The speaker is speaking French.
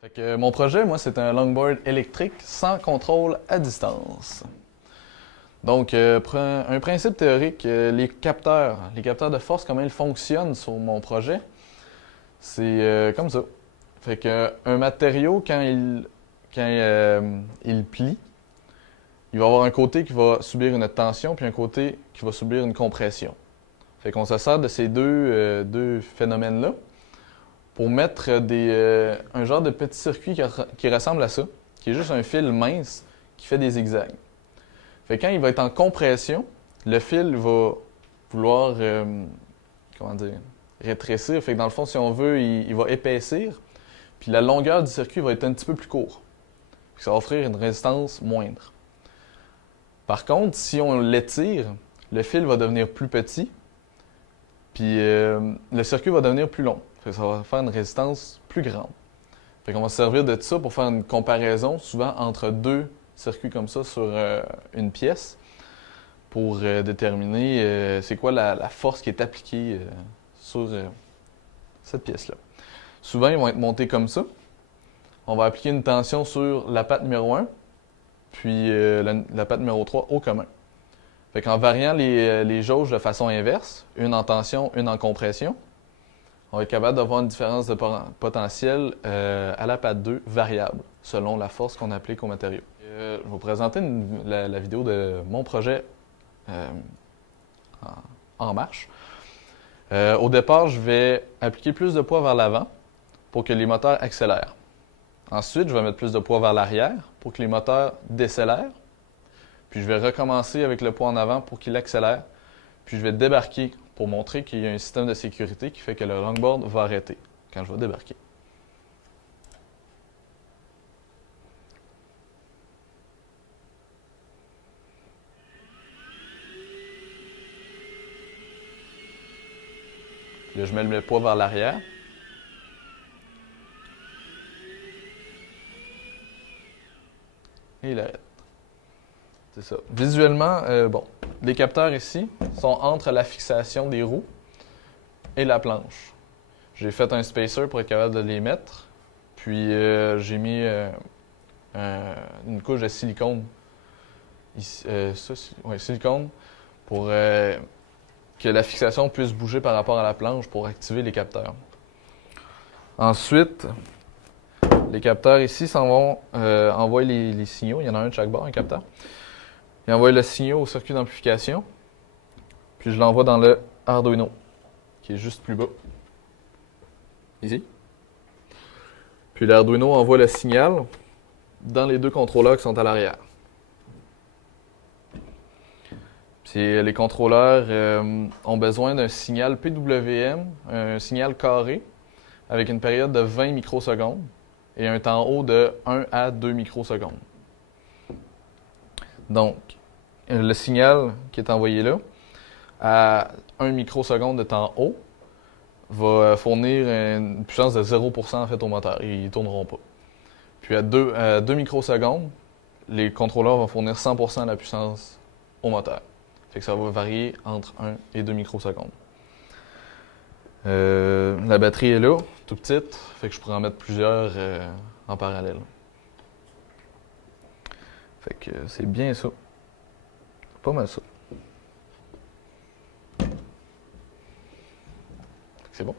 Fait que mon projet, moi, c'est un longboard électrique sans contrôle à distance. Donc, un principe théorique, les capteurs de force, comment ils fonctionnent sur mon projet, c'est comme ça. Fait que un matériau, quand il plie, il va avoir un côté qui va subir une tension, puis un côté qui va subir une compression. Fait qu'on se sert de ces deux phénomènes-là pour mettre un genre de petit circuit qui ressemble à ça, qui est juste un fil mince qui fait des zigzags. Fait que quand il va être en compression, le fil va vouloir, comment dire, rétrécir. Fait que dans le fond, si on veut, il va épaissir, puis la longueur du circuit va être un petit peu plus court. Ça va offrir une résistance moindre. Par contre, si on l'étire, le fil va devenir plus petit, puis le circuit va devenir plus long. Fait que ça va faire une résistance plus grande. Fait qu'on va se servir de ça pour faire une comparaison, souvent entre deux circuits comme ça sur une pièce, pour déterminer c'est quoi la force qui est appliquée sur cette pièce-là. Souvent, ils vont être montés comme ça. On va appliquer une tension sur la patte numéro 1, puis la patte numéro 3 au commun. Fait qu'en variant les jauges de façon inverse, une en tension, une en compression, on va être capable d'avoir une différence de potentiel à la patte 2 variable, selon la force qu'on applique au matériau. Je vais vous présenter la vidéo de mon projet en marche. Au départ, je vais appliquer plus de poids vers l'avant pour que les moteurs accélèrent. Ensuite, je vais mettre plus de poids vers l'arrière pour que les moteurs décélèrent. Puis je vais recommencer avec le poids en avant pour qu'il accélère. Puis je vais débarquer pour montrer qu'il y a un système de sécurité qui fait que le longboard va arrêter quand je vais débarquer. Là, je mets le poids vers l'arrière. Et il arrête. C'est ça. Visuellement, bon, les capteurs ici sont entre la fixation des roues et la planche. J'ai fait un spacer pour être capable de les mettre. Puis j'ai mis une couche de silicone. Ici, silicone pour que la fixation puisse bouger par rapport à la planche pour activer les capteurs. Ensuite, les capteurs ici s'en vont envoyer les signaux. Il y en a un de chaque bord, un capteur. Il envoie le signal au circuit d'amplification. Puis je l'envoie dans le Arduino, qui est juste plus bas. Ici. Puis l'Arduino envoie le signal dans les deux contrôleurs qui sont à l'arrière. Puis les contrôleurs ont besoin d'un signal PWM, un signal carré, avec une période de 20 microsecondes et un temps haut de 1 à 2 microsecondes. Donc, le signal qui est envoyé là, à 1 microseconde de temps haut, va fournir une puissance de 0% en fait au moteur. Ils ne tourneront pas. Puis à 2 microsecondes, les contrôleurs vont fournir 100% de la puissance au moteur. Fait que ça va varier entre 1 et 2 microsecondes. La batterie est là, tout petite, fait que je pourrais en mettre plusieurs en parallèle. Fait que c'est bien ça. C'est pas mal ça. C'est bon.